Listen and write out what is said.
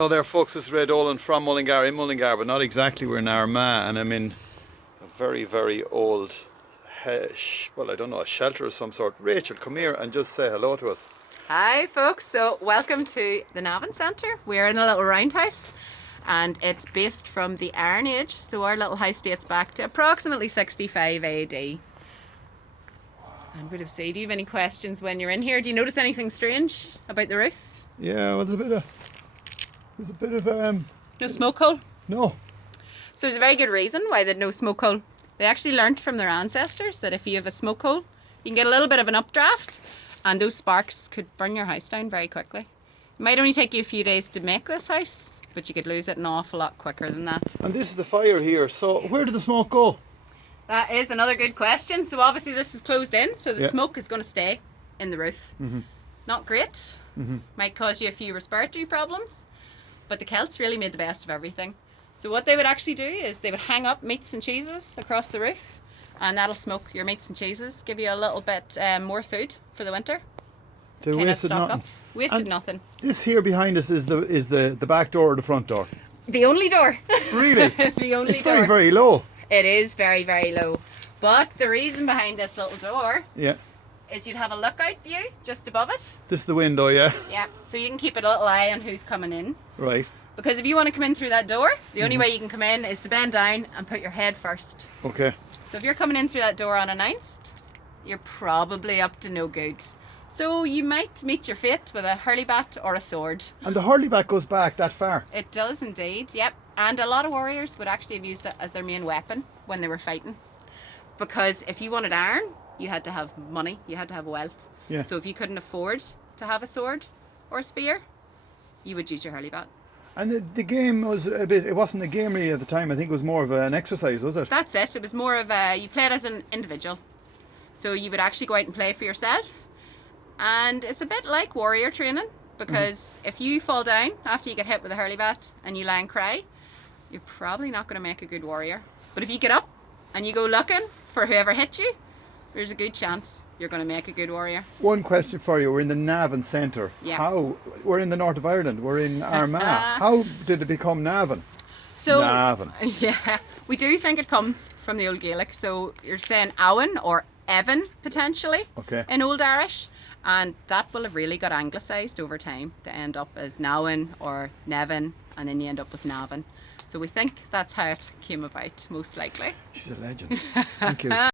Hello there folks, this is Raydolan from Mullingar in Mullingar, but not exactly. We're in Armagh and I'm in a very, very old, well I don't know, a shelter of some sort. Rachel, come here and just say hello to us. Hi folks, so welcome to the Navan Centre. We're in a little roundhouse and it's based from the Iron Age, so our little house dates back to approximately 65 AD. And we'd have said, do you have any questions when you're in here? Do you notice anything strange about the roof? Yeah, well there's a bit of No smoke hole? no. So there's a very good reason why there's no smoke hole. They actually learnt from their ancestors that if you have a smoke hole, you can get a little bit of an updraft and those sparks could burn your house down very quickly. It might only take you a few days to make this house, but you could lose it an awful lot quicker than that. And this is the fire here, so where did the smoke go? That is another good question. So obviously this is closed in, so the smoke is going to stay in the roof. Not great. Might cause you a few respiratory problems, but the Celts really made the best of everything. So what they would actually do is they would hang up meats and cheeses across the roof, and that'll smoke your meats and cheeses, give you a little bit more food for the winter. They wasted nothing. Wasted nothing. This here behind us is the back door or the front door? The only door. Really? The only it's door. very, very low. It is very, very low. But the reason behind this little door is you'd have a lookout view just above it. This is the window, yeah? Yeah, so you can keep a little eye on who's coming in. Right. Because if you want to come in through that door, the only way you can come in is to bend down and put your head first. Okay. So if you're coming in through that door unannounced, you're probably up to no good. So you might meet your fate with a hurley bat or a sword. And the hurley bat goes back that far? It does indeed, yep. And a lot of warriors would actually have used it as their main weapon when they were fighting. Because if you wanted iron, you had to have money, you had to have wealth. Yeah. So if you couldn't afford to have a sword or a spear, you would use your hurley bat. And the game was a bit, it wasn't a game really at the time, I think it was more of an exercise, was it? That's it, it was more of a, you played as an individual. So you would actually go out and play for yourself. And it's a bit like warrior training, because if you fall down after you get hit with a hurley bat and you lie and cry, you're probably not going to make a good warrior. But if you get up and you go looking for whoever hit you, there's a good chance you're going to make a good warrior. One question for you. We're in the Navan Centre. Yeah. We're in the north of Ireland. We're in Armagh. How did it become Navan? So, Navan. Yeah, we do think it comes from the Old Gaelic. So you're saying Awan or Evan potentially in Old Irish. And that will have really got anglicised over time to end up as Navan or Nevin, and then you end up with Navan. So we think that's how it came about, most likely. She's a legend. Thank you.